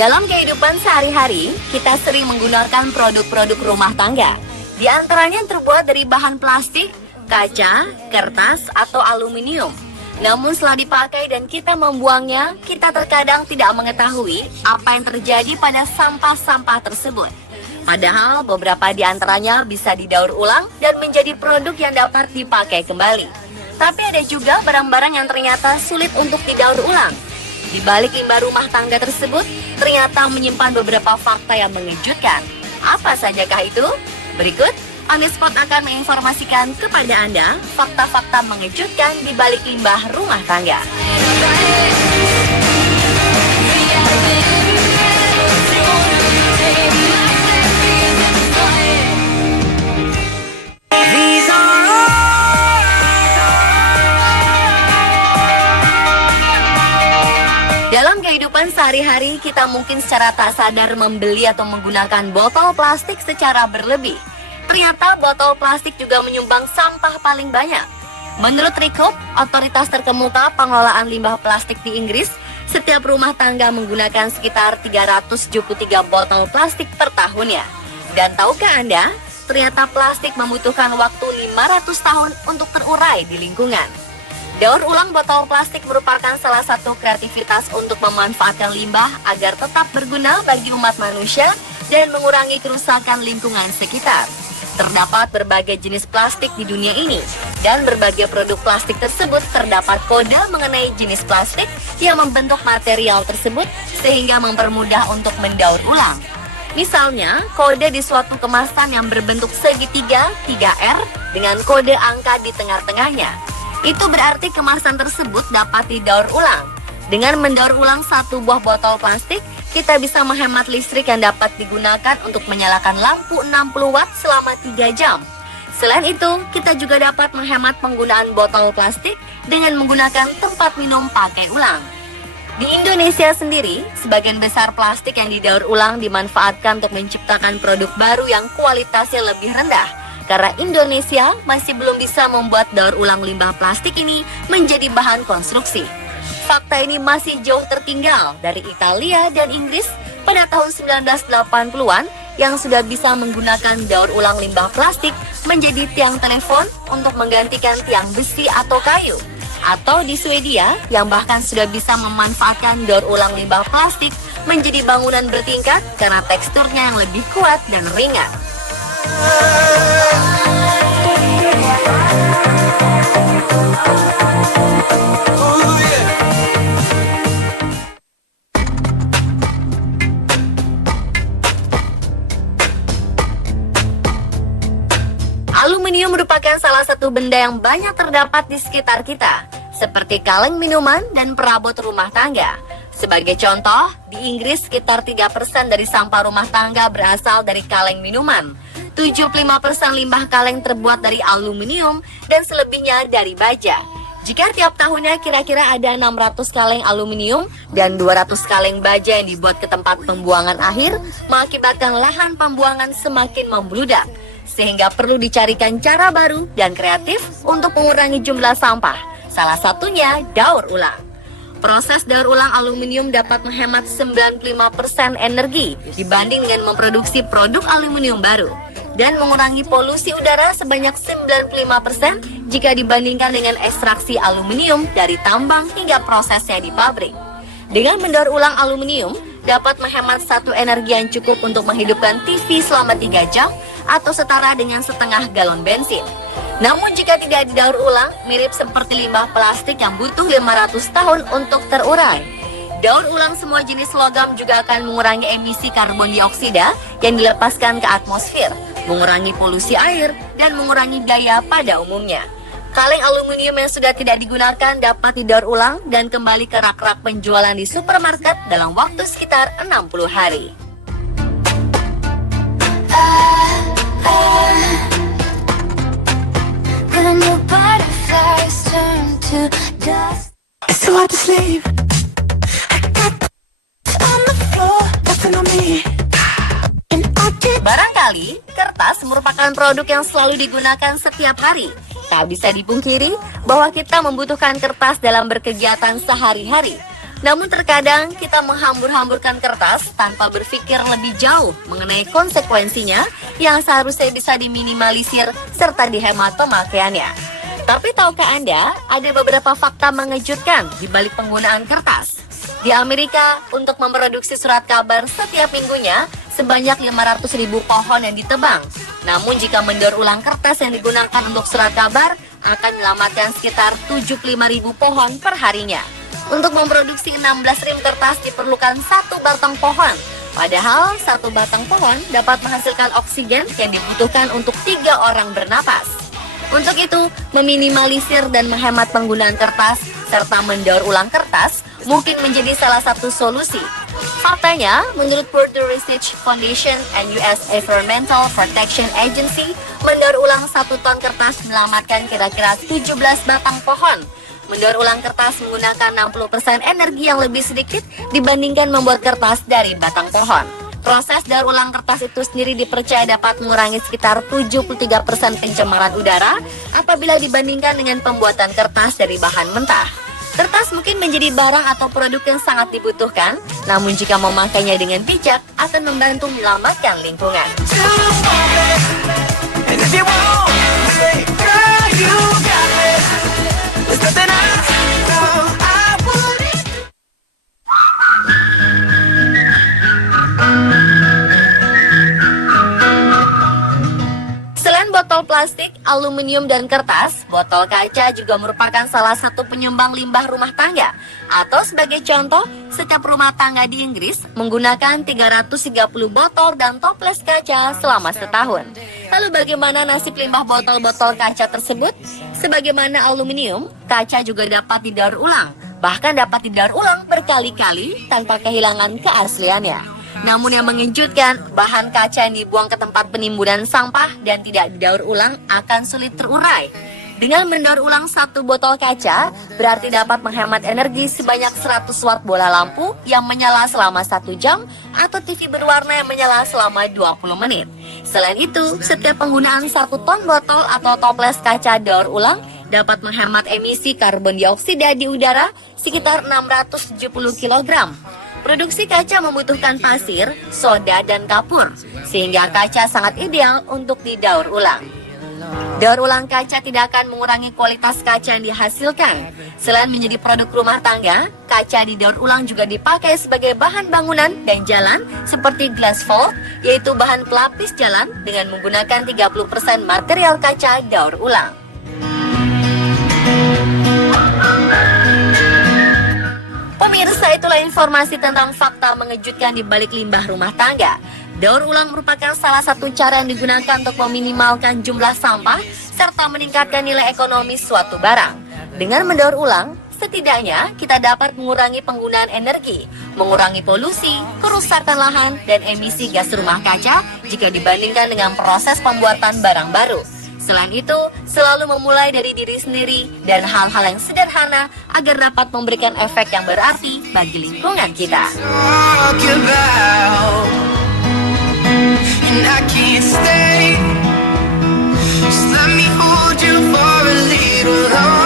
Dalam kehidupan sehari-hari, kita sering menggunakan produk-produk rumah tangga. Di antaranya terbuat dari bahan plastik, kaca, kertas, atau aluminium. Namun setelah dipakai dan kita membuangnya, kita terkadang tidak mengetahui apa yang terjadi pada sampah-sampah tersebut. Padahal beberapa di antaranya bisa didaur ulang dan menjadi produk yang dapat dipakai kembali. Tapi ada juga barang-barang yang ternyata sulit untuk didaur ulang. Di balik limbah rumah tangga tersebut, ternyata menyimpan beberapa fakta yang mengejutkan. Apa sajakah itu? Berikut, On The Spot akan menginformasikan kepada Anda fakta-fakta mengejutkan di balik limbah rumah tangga. Dalam kehidupan sehari-hari, kita mungkin secara tak sadar membeli atau menggunakan botol plastik secara berlebih. Ternyata botol plastik juga menyumbang sampah paling banyak. Menurut Recope, otoritas terkemuka pengelolaan limbah plastik di Inggris, setiap rumah tangga menggunakan sekitar 373 botol plastik per tahunnya. Dan tahukah Anda, ternyata plastik membutuhkan waktu 500 tahun untuk terurai di lingkungan. Daur ulang botol plastik merupakan salah satu kreativitas untuk memanfaatkan limbah agar tetap berguna bagi umat manusia dan mengurangi kerusakan lingkungan sekitar. Terdapat berbagai jenis plastik di dunia ini, dan berbagai produk plastik tersebut terdapat kode mengenai jenis plastik yang membentuk material tersebut sehingga mempermudah untuk mendaur ulang. Misalnya, kode di suatu kemasan yang berbentuk segitiga 3R dengan kode angka di tengah-tengahnya. Itu berarti kemasan tersebut dapat didaur ulang. Dengan mendaur ulang satu buah botol plastik, kita bisa menghemat listrik yang dapat digunakan untuk menyalakan lampu 60 watt selama 3 jam. Selain itu, kita juga dapat menghemat penggunaan botol plastik dengan menggunakan tempat minum pakai ulang. Di Indonesia sendiri, sebagian besar plastik yang didaur ulang dimanfaatkan untuk menciptakan produk baru yang kualitasnya lebih rendah. Karena Indonesia masih belum bisa membuat daur ulang limbah plastik ini menjadi bahan konstruksi. Fakta ini masih jauh tertinggal dari Italia dan Inggris pada tahun 1980-an yang sudah bisa menggunakan daur ulang limbah plastik menjadi tiang telepon untuk menggantikan tiang besi atau kayu. Atau di Swedia yang bahkan sudah bisa memanfaatkan daur ulang limbah plastik menjadi bangunan bertingkat karena teksturnya yang lebih kuat dan ringan. Aluminium merupakan salah satu benda yang banyak terdapat di sekitar kita, seperti kaleng minuman dan perabot rumah tangga. Sebagai contoh, di Inggris sekitar 3% dari sampah rumah tangga berasal dari kaleng minuman. 75% limbah kaleng terbuat dari aluminium dan selebihnya dari baja. Jika tiap tahunnya kira-kira ada 600 kaleng aluminium dan 200 kaleng baja yang dibuat ke tempat pembuangan akhir, mengakibatkan lahan pembuangan semakin membludak. Sehingga perlu dicarikan cara baru dan kreatif untuk mengurangi jumlah sampah. Salah satunya daur ulang. Proses daur ulang aluminium dapat menghemat 95% energi dibanding dengan memproduksi produk aluminium baru, dan mengurangi polusi udara sebanyak 95% jika dibandingkan dengan ekstraksi aluminium dari tambang hingga prosesnya di pabrik. Dengan mendaur ulang aluminium, dapat menghemat satu energi yang cukup untuk menghidupkan TV selama 3 jam atau setara dengan setengah galon bensin. Namun jika tidak didaur ulang, mirip seperti limbah plastik yang butuh 500 tahun untuk terurai. Daur ulang semua jenis logam juga akan mengurangi emisi karbon dioksida yang dilepaskan ke atmosfer, mengurangi polusi air, dan mengurangi daya pada umumnya. Kaleng aluminium yang sudah tidak digunakan dapat didaur ulang dan kembali ke rak-rak penjualan di supermarket dalam waktu sekitar 60 hari. Barangkali, kertas merupakan produk yang selalu digunakan setiap hari. Tak bisa dipungkiri bahwa kita membutuhkan kertas dalam berkegiatan sehari-hari. Namun terkadang kita menghambur-hamburkan kertas tanpa berpikir lebih jauh mengenai konsekuensinya yang seharusnya bisa diminimalisir serta dihemat pemakaiannya. Tapi tahukah Anda, ada beberapa fakta mengejutkan di balik penggunaan kertas. Di Amerika, untuk memproduksi surat kabar setiap minggunya, sebanyak 500.000 pohon yang ditebang. Namun jika mendaur ulang kertas yang digunakan untuk surat kabar, akan menyelamatkan sekitar 75.000 pohon per harinya. Untuk memproduksi 16 rim kertas diperlukan 1 batang pohon. Padahal 1 batang pohon dapat menghasilkan oksigen yang dibutuhkan untuk 3 orang bernapas. Untuk itu, meminimalisir dan menghemat penggunaan kertas serta mendaur ulang kertas mungkin menjadi salah satu solusi. Faktanya, menurut Purdue Research Foundation and US Environmental Protection Agency, mendaur ulang 1 ton kertas menyelamatkan kira-kira 17 batang pohon. Mendaur ulang kertas menggunakan 60% energi yang lebih sedikit dibandingkan membuat kertas dari batang pohon. Proses daur ulang kertas itu sendiri dipercaya dapat mengurangi sekitar 73% pencemaran udara apabila dibandingkan dengan pembuatan kertas dari bahan mentah. Kertas mungkin menjadi barang atau produk yang sangat dibutuhkan, namun jika memakainya dengan bijak akan membantu menyelamatkan lingkungan. Selain botol plastik, aluminium, dan kertas, botol kaca juga merupakan salah satu penyumbang limbah rumah tangga. Atau sebagai contoh, setiap rumah tangga di Inggris menggunakan 330 botol dan toples kaca selama setahun. Lalu bagaimana nasib limbah botol-botol kaca tersebut? Sebagaimana aluminium, kaca juga dapat didaur ulang. Bahkan dapat didaur ulang berkali-kali tanpa kehilangan keasliannya. Namun yang mengejutkan, bahan kaca yang dibuang ke tempat penimbunan sampah dan tidak didaur ulang akan sulit terurai. Dengan mendaur ulang 1 botol kaca, berarti dapat menghemat energi sebanyak 100 watt bola lampu yang menyala selama 1 jam atau TV berwarna yang menyala selama 20 menit. Selain itu, setiap penggunaan 1 ton botol atau toples kaca daur ulang dapat menghemat emisi karbon dioksida di udara sekitar 670 kg. Produksi kaca membutuhkan pasir, soda, dan kapur, sehingga kaca sangat ideal untuk didaur ulang. Daur ulang kaca tidak akan mengurangi kualitas kaca yang dihasilkan. Selain menjadi produk rumah tangga, kaca didaur ulang juga dipakai sebagai bahan bangunan dan jalan seperti glass vault, yaitu bahan pelapis jalan dengan menggunakan 30% material kaca daur ulang. Pemirsa, itulah informasi tentang fakta mengejutkan di balik limbah rumah tangga. Daur ulang merupakan salah satu cara yang digunakan untuk meminimalkan jumlah sampah serta meningkatkan nilai ekonomi suatu barang. Dengan mendaur ulang, setidaknya kita dapat mengurangi penggunaan energi, mengurangi polusi, kerusakan lahan, dan emisi gas rumah kaca jika dibandingkan dengan proses pembuatan barang baru. Selain itu, selalu memulai dari diri sendiri dan hal-hal yang sederhana agar dapat memberikan efek yang berarti bagi lingkungan kita. And I can't stay. Just let me hold you for a little longer.